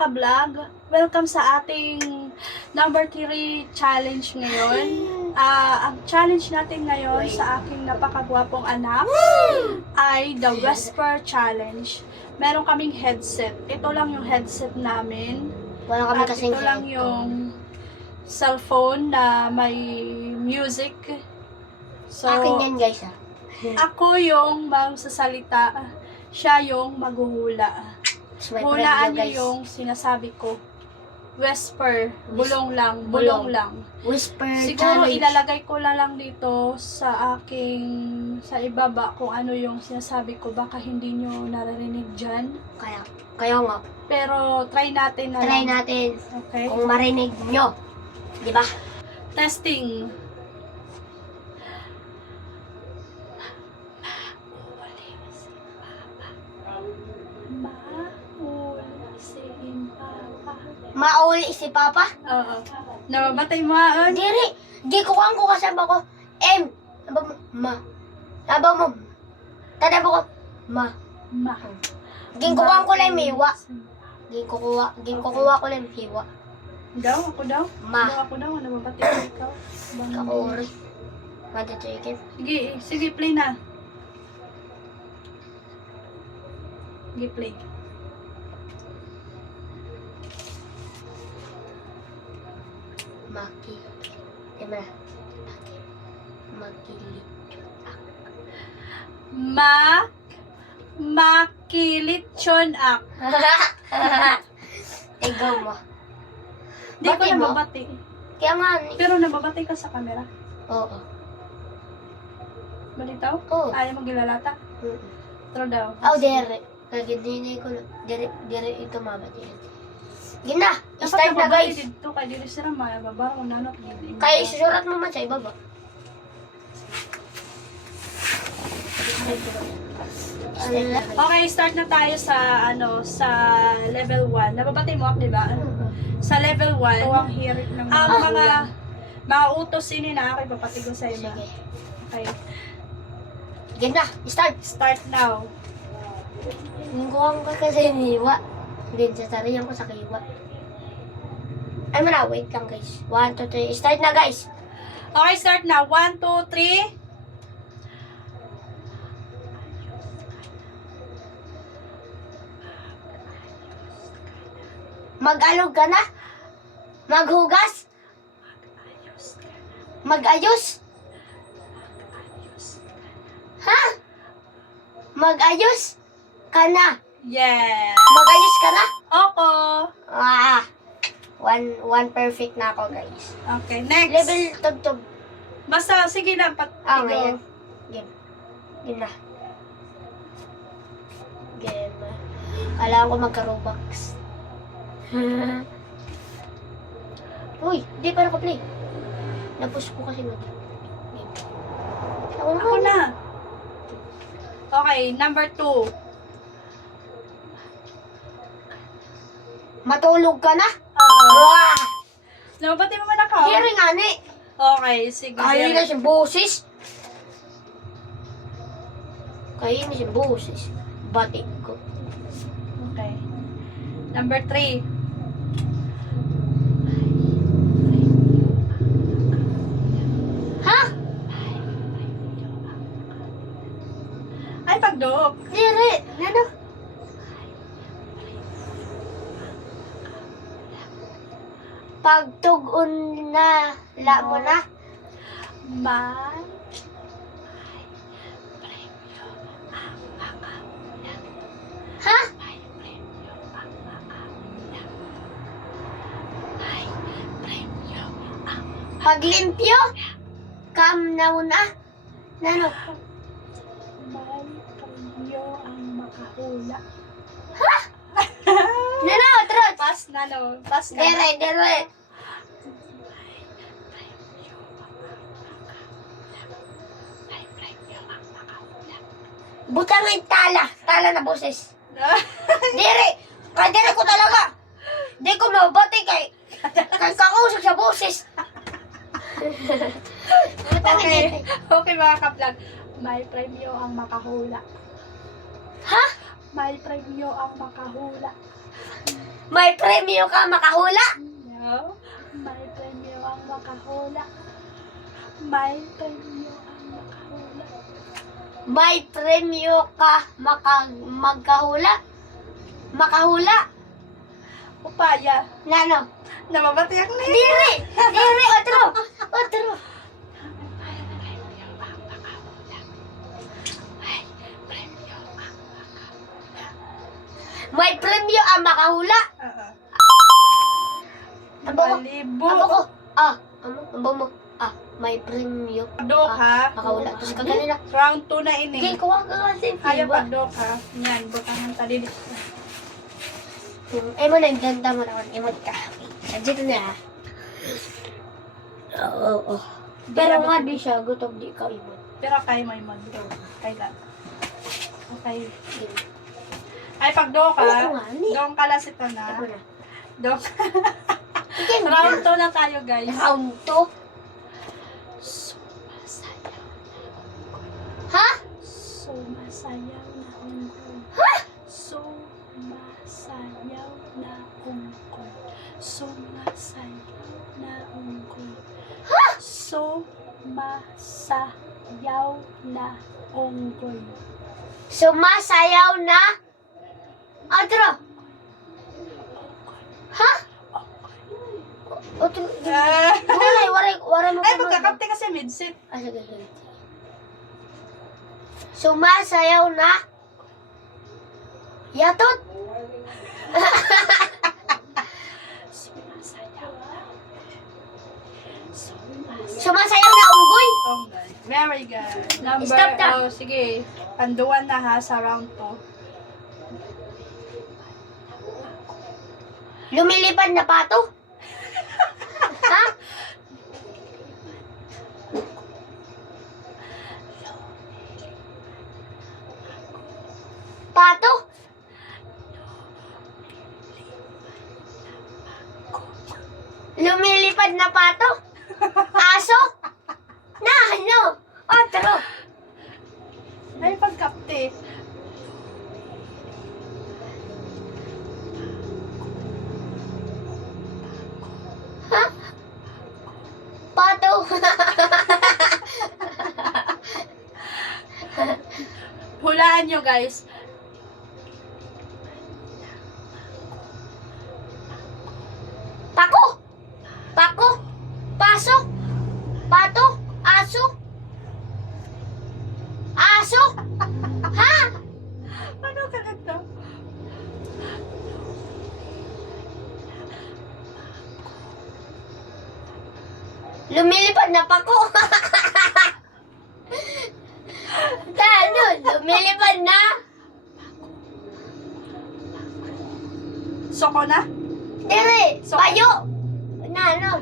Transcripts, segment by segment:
ka-vlog, welcome sa ating number 3 challenge ngayon. Ang challenge natin ngayon sa aking napakagwapong anak ay the Whisper Challenge. Meron kaming headset. Ito lang yung headset namin. Wala kami At kasing ito lang yung cellphone na may music. So, akin yan guys ha. ako yung magsasalita, siya yung maghuhula. Hulaan niyo yung sinasabi ko. Whisper, bulong lang, bulong lang. Whisper Siguro challenge. ilalagay ko na lang dito sa sa ibaba kung ano yung sinasabi ko. Baka hindi nyo naririnig dyan. Kaya nga. Pero try natin na Try lang. natin Okay? kung marinig nyo. Di ba? Testing. Mauli si Papa. Oo. Nababatay mo haon? Diri. Gikukuhan ko kasama ko. Aba mo. Ma. Aba mo. Tadaba ko. Ma. Ma. Gikukuhan ko lang miwa. Gikukuha ko lang hiwa. Daw? Ako daw? Ma. Daw ako daw. Nababatay ko ikaw. Kakuri. Mada chicken. Sige, play na. Sige, play. Maki. Emra. Makilit. Makilitsyon ak. Ikaw mo. Hindi ko Bati mo? nababati. Kaya nga. Pero nababati ka sa camera. Oo. Balitaw? Oo. Ayaw mo gilalata? Tro daw. Oh, dere. Kaya hindi ko. Dere ito mabati. Gina. Start na guys. Dito kay diri sira mababa ko nanot gid. Kaya isusurat mo man sa ibaba. Okay, start na tayo sa sa level 1. Nababati mo, di ba? Sa level 1, ang hirit ng mga utos ini na ako ipapati ko sa iba. Sige. Okay. Gina. Start. Start now. Ningkuhan ka kasi niwa. Hindi sa tarihan ko sa kiwa. Ay mana, wait lang guys. 1, 2, 3. Start na guys. Okay, start na. 1, 2, 3. Mag-alog ka na? Maghugas? Mag-ayos? Ha? Mag-ayos ka na? Yeah. Mag-ayos ka na? Opo. One perfect na ako guys. Okay, next. Level tugtog. Basta, sige lang. Ngayon. Game. Game na. Game. Kailangan ko magka-Robux. Uy, di pa naka-play. Napus ko kasi mag. Game. Ako na. Okay, number 2. Matulog ka na? Oo. Wah! Nababati mo man ako? Hindi nga ni. Okay, sige. Kaya na siya boses. Kaya na siya boses. Batik ko. Okay. Number 3. Ha? Ay, pagdok. Dire. Ano? Pagtugon na. La mo na. May Ha? Paglimpyo? Kam na muna. Nano? may premyo ang makahula. Ha? Nano? Trot? Pass na, no? Pass ka. Dire, dire. Butang ang tala. Tala na boses. Dire. Kadire ko talaga. Di ko mabati kay kakausap sa boses. Okay. Okay, mga ka-vlog. May premyo ang makahula. Ha? May premyo ang makahula. May premyo ka makahula. No. May premyo ang makahula. May premyo ang makahula. May premyo ka magkahula. Makahula. Upaya. Nano? Namabatiyak na yun. Diri! Diri! Otro! Otro! May premyo ang makahula. Abo ko. Malibo. Abo ko. Abo mo. May premyo. Pagdok ha. Makahula. Tapos kaganina. Round 2 na ini. Sige, kuha ka kasi. Ayaw pagdok ha. Yan, butangan tali dito. Mo na, ganda mo naman. Imod ka. Dito na. Oo. Pero nga di siya. Gutom di ka imod. Pero kay may mag-do. Kay lang. Okay. Ay, pagdok ha. Oo nga, ni. Dong ka lang sito na. Ako na. Dok. Sige, Round 2 na tayo guys. Round 2. Sumasayaw. Ha? Sumasayaw na ungkol. Ha? Sumasayaw na ungkol. Sumasayaw na ungkol. Ha? Sumasayaw na ungkol. Sumasayaw na? Otro. Ha? Otro. Waray mo Ay, pa magkakapte kasi midset. Sige. Sumasayaw na? Yatot? Sumasayaw na. Sumasayaw na unggoy? Oh, very good. Number, Stop na. oh, sige. Panduan na ha sa round 2. Lumilipad na pato? Ha? Pato? Lumilipad na pato? Aso? Na ano? Otro. Ay, pagkapte. Ha? Pato. Hulaan nyo guys. Pako. Pako. Paso. Pato. Aso. Aso. Ha? Ano ka na to? Lumilipad na pako. Ano? Lumilipad na? Soko na? Dire. So- Payo. Na ano?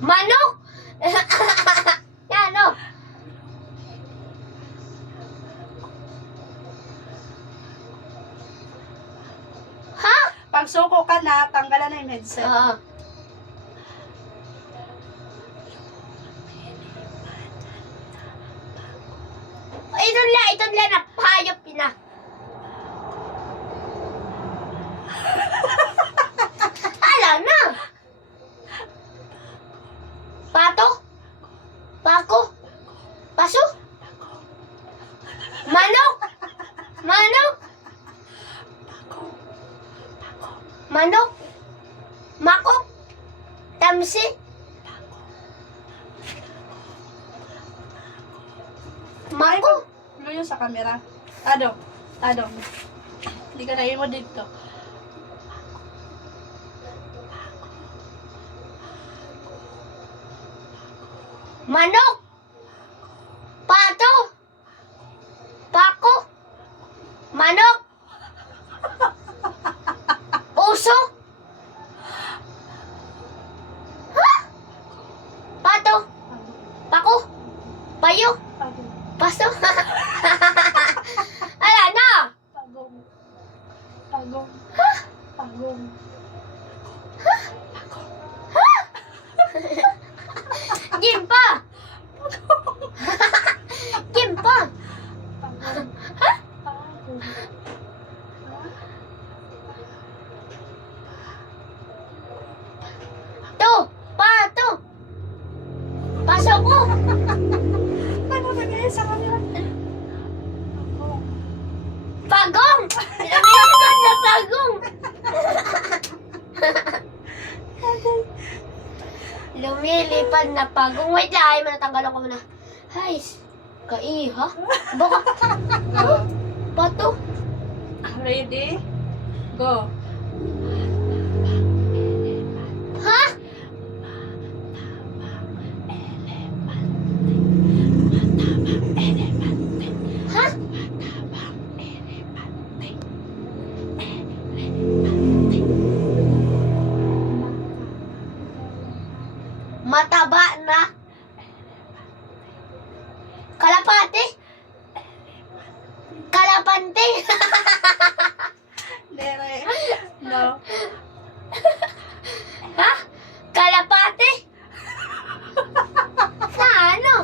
Manok. Na ano? Ha? Pag soko ka na, tanggalan na yung headset. Oo. Ito lang na payop na. Ala na. Pato? Pako? Paso? Manok? Manok? Manok? Makok? Tamsi? Mako? Luyo sa camera. Tadong. Tadong. Hindi ka na mo dito. Manok? Pato? Pako? Manok? Uso? Ha? Pato? Pako? Payo? Pagong. Paso? Ala na! Pagong. Pagong. Pagong. Gimpa! Gimpa! Pagong. Pagong. aso ko. Ano na ngayon sa kanila? Pagong! Lumilipad na pagong! Lumilipad na pagong. Wait lang, ay manatanggalan ko muna. Hays, kaiha? Baka, pato. Ready? Go. Ha? Ha? Mataba na. Kalapate? Kalapante? Dere. No. Ha? Kalapate? Na ano?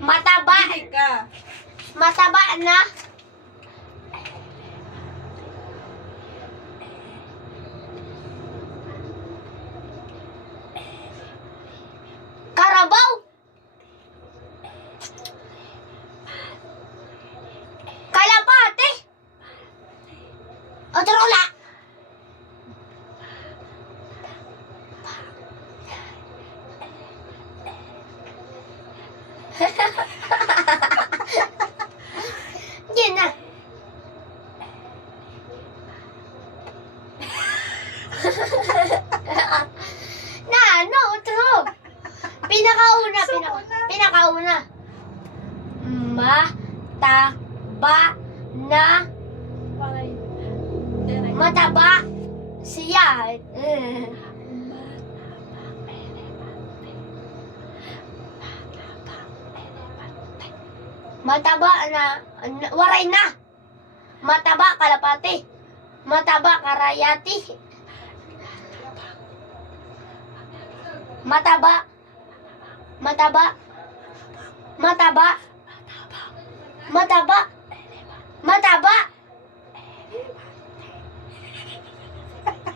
Mataba. Hindi ka. Mataba na. Karabaw. Kalapate. O trola. Yan na. Na ano, otro. Pinakauna. Mataba na. Paray. Dere. Mataba siya. Mataba na. Waray na. Mataba kalapati. Mataba karayati. Mataba. Mataba. Mataba. Mataba. Mataba.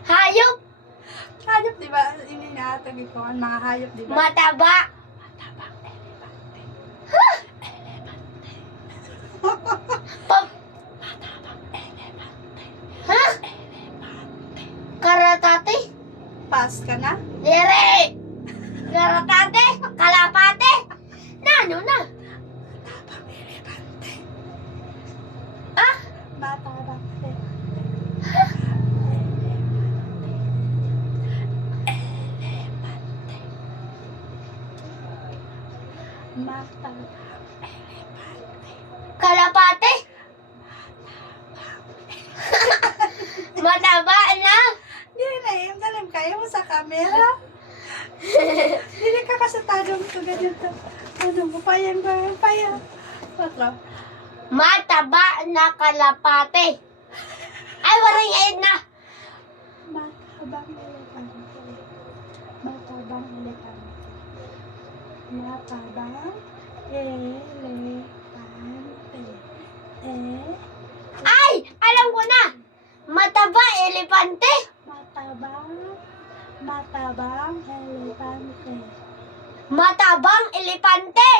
Hayop. Hayop, di ba? Iniatag ko. Mga hayop, di ba? Mataba. Pa- ha? Karatate? Pass ka na? Dere! Karatate? Kalapate? Na ano na? Ah? Matabang. Matabang. Kalapate? Mataba na? Hindi na yung dalim kayo mo sa camera. Hindi ka kasatado mo ito ganito. Ano mo, payang ba? Payang. Patlo. Mataba na kalapate. Ay, waring ayun na. Matabang elepante. Matabang elepante. Matabang elepante. Ay! Alam ko na! Mataba, elepante. Matabang elepante. Matabang elepante.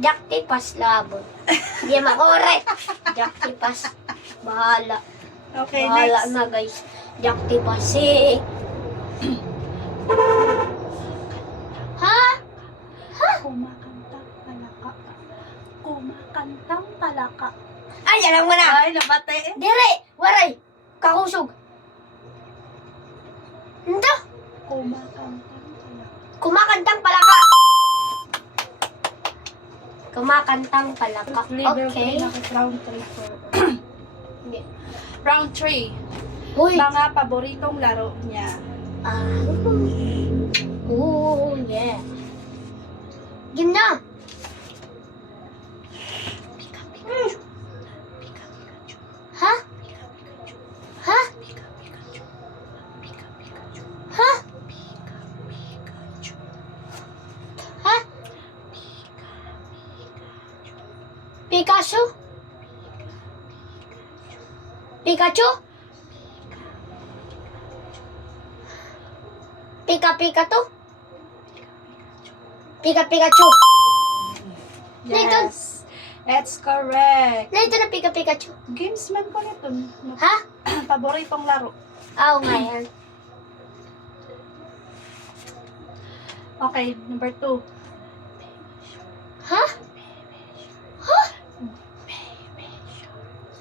Jaktipas labot. Hindi makorek. Jaktipas. Bahala. Okay, Bahala next. na guys. Jaktipas eh. Ha? Kumakantang palaka. Kumakantang palaka. Ay, alam mo na. Ay, nabate eh. Dire! Waray! Kakusog. Ito. Kumakantang palaka. Kumakantang palaka. Kumakantang palaka. Okay. Round 3 po. Hindi. Round 3. Uy. Mga paboritong laro niya. Ah. Oh, yeah. Game na. Ha? Ha? Ha? Ha? Pikachu? Pikachu? Pika-Pika to? Pika-Pikachu. Yes. It's correct. Na ito na Pika-Pikachu. Games man ko nito. Ha? Paboritong laro. Oo nga yan. Okay, number 2. Ha? Ha?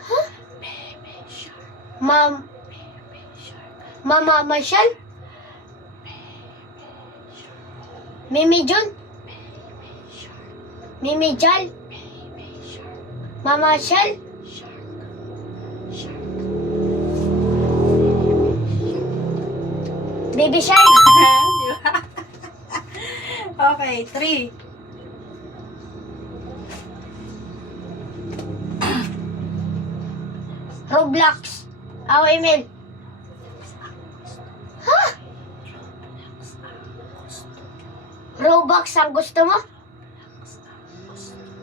Ha? Mama Marshall? Mimi Jun? Mimi Jal? Mama Marshall? Baby Shark? Di ba? Okay, 3. Roblox? Email? Ha? Roblox ang gusto mo?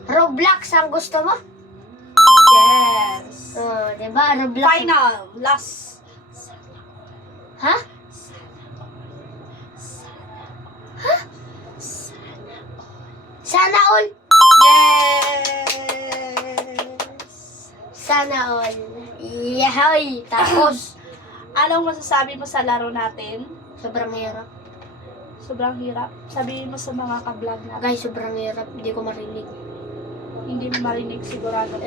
Roblox ang gusto mo? Yes. Oh, diba? Roblox. Final. Last. Ha? Ha? Sana all. Yes. Sana all. Yahay. Tapos, Anong masasabi mo sa laro natin? sobrang hirap. Sobrang hirap. Sabihin mo sa mga ka-vlog natin. Guys, sobrang hirap. Hindi ko marinig. Hindi mo marinig sigurado.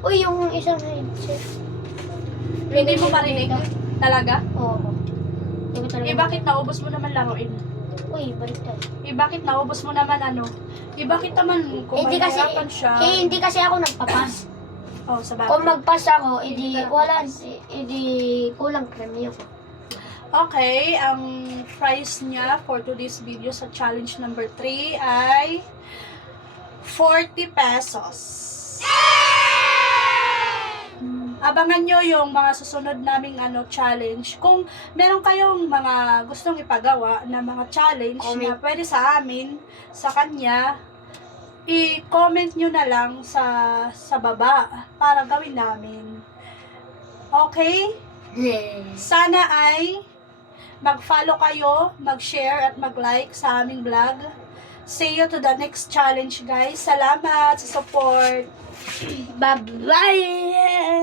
Uy, yung isang headset. Hindi mo marinig? Talaga? Oo. Hindi ko talaga. Bakit naubos mo naman laruin? Uy, balik tayo. Bakit naubos mo naman ano? Bakit naman kung Hindi kasi, mahirapan siya? hindi kasi ako nagpapas. Oh, sa Kung bagay. magpas ako, edi wala, edi kulang premyo ko. Okay, ang price niya for today's video sa challenge number 3 ay 40 pesos. Abangan nyo yung mga susunod naming challenge. Kung meron kayong mga gustong ipagawa na mga challenge na pwede sa amin, sa kanya, i-comment nyo na lang sa baba para gawin namin. Okay? Sana ay mag-follow kayo, mag-share at mag-like sa aming vlog. See you to the next challenge, guys. Salamat sa support. Bye-bye!